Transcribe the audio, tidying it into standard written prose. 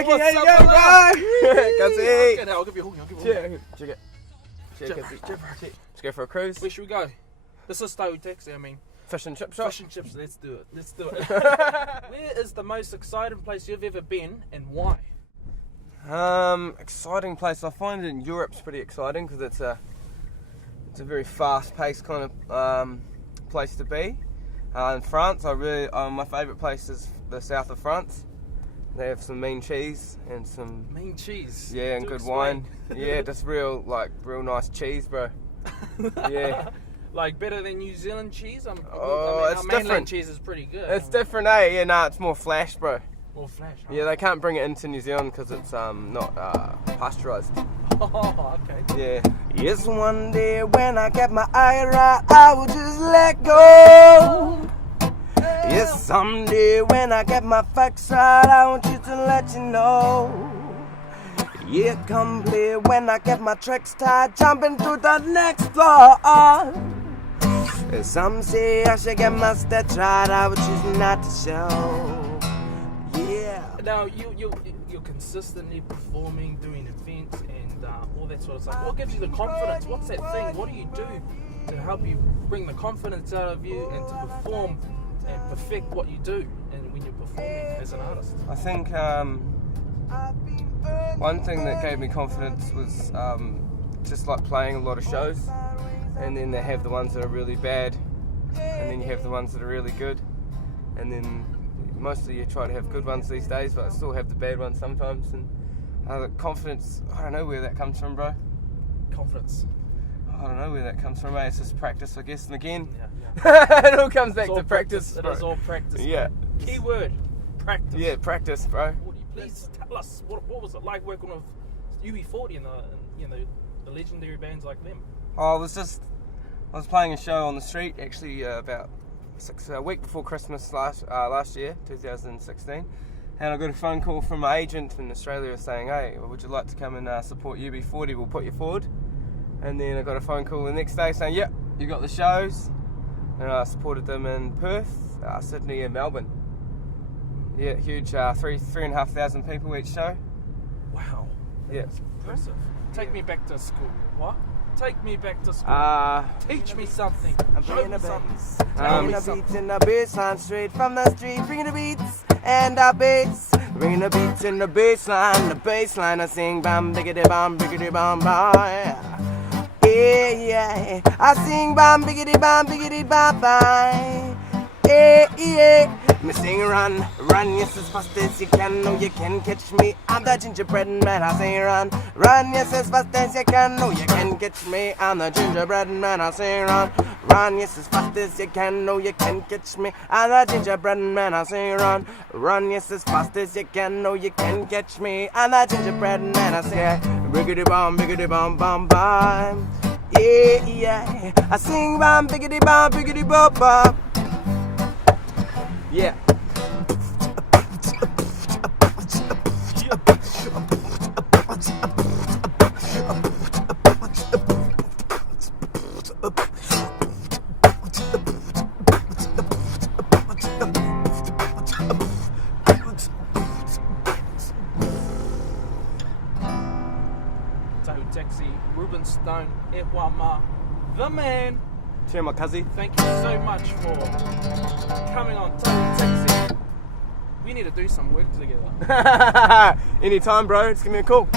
Mickey, what's how you up, going, bro? Okay, Cuzzy. I'll give you a hook. Check it. Check. Let's go for a cruise. Where should we go? This is Tahu Taxi, Fish and chip shop. Fish and chips, let's do it. Where is the most exciting place you've ever been and why? Exciting place. I find it in Europe's pretty exciting because it's a very fast-paced kind of place to be. In France, my favourite place is the south of France. They have some mean cheese and some Mean cheese. yeah, and good wine. Yeah, just real nice cheese, bro. Yeah. Like better than New Zealand cheese? Oh, our it's mainland different. cheese is pretty good. It's different, eh? Yeah, nah, it's more flash, bro. More flash. Huh? Yeah, they can't bring it into New Zealand because it's not pasteurised. Oh, okay. Yeah. Yes, one day when I get my eye right, I will just let go. Yes, someday when I get my facts right, I want you to let you know. Yeah, come play when I get my tricks tied, jumping to the next floor. Some say I should get my steps right, I would choose not to show. Yeah. Now you're consistently performing, doing events, and all that sort of stuff. What gives you the confidence? What's that thing? What do you do to help you bring the confidence out of you and to perform and perfect what you do? And when you're performing as an artist, I think one thing that gave me confidence was just like playing a lot of shows, and then they have the ones that are really bad, and then you have the ones that are really good, and then mostly you try to have good ones these days, but I still have the bad ones sometimes. And the confidence, I don't know where that comes from, bro. confidence. I don't know where that comes from, mate. It's just practice, I guess. And again, Yeah. it all comes back to practice. It is all practice. Yeah. Key word, practice. Yeah, practice, bro. Please tell us what was it like working with UB40 and the legendary bands like them. I was playing a show on the street actually about a week before Christmas last year, 2016, and I got a phone call from my agent in Australia saying, "Hey, would you like to come and support UB40? We'll put you forward." And then I got a phone call the next day saying, "Yep, you got the shows," and I supported them in Perth, Sydney, and Melbourne. Yeah, huge, 3,500 people each show. Wow. Yeah. That's impressive. Take me back to school. What? Take me back to school. Teach me something. Show me something. Tell me something. Beats in the baseline, straight from the street, bringing the beats and the bass. Bringing the beats in the baseline, I sing bam, biggity bam, bam. Yeah, I sing bam, biggity bam, bam. Yeah. Me sing run, yes, as fast as you can. No, you can catch me. I'm the gingerbread man. I sing run, yes, as fast as you can. No, you can catch me. I'm the gingerbread man. I sing run, yes, as fast as you can. No, you can catch me. I'm the gingerbread man. I sing run, yes, as fast as you can. No, you can catch me. I'm the gingerbread man. I say biggity bam, bam. Yeah. I sing bam, biggity bam. Yeah. Tahu Taxi, Reuben Stone, Ewama, the man. Cheer my cuzzy. Thank you so much for coming on Tahu Taxi. We need to do some work together. Anytime, bro. Just give me a call.